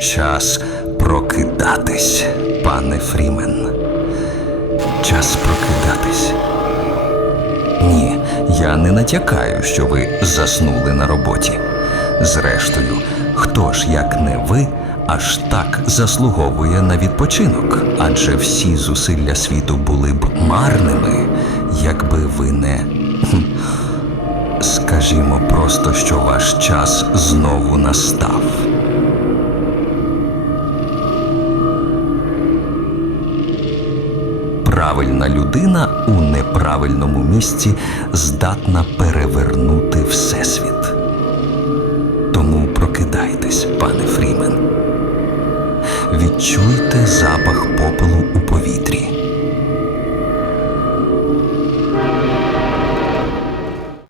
Час прокидатись, пане Фрімен. Час прокидатись. Ні, я не натякаю, що ви заснули на роботі. Зрештою, хто ж, як не ви, аж так заслуговує на відпочинок? Адже всі зусилля світу були б марними, якби ви не. Скажімо просто, що ваш час знову настав. Правильна людина у неправильному місці здатна перевернути всесвіт. Тому прокидайтесь, пане Фрімен. Відчуйте запах попелу у повітрі.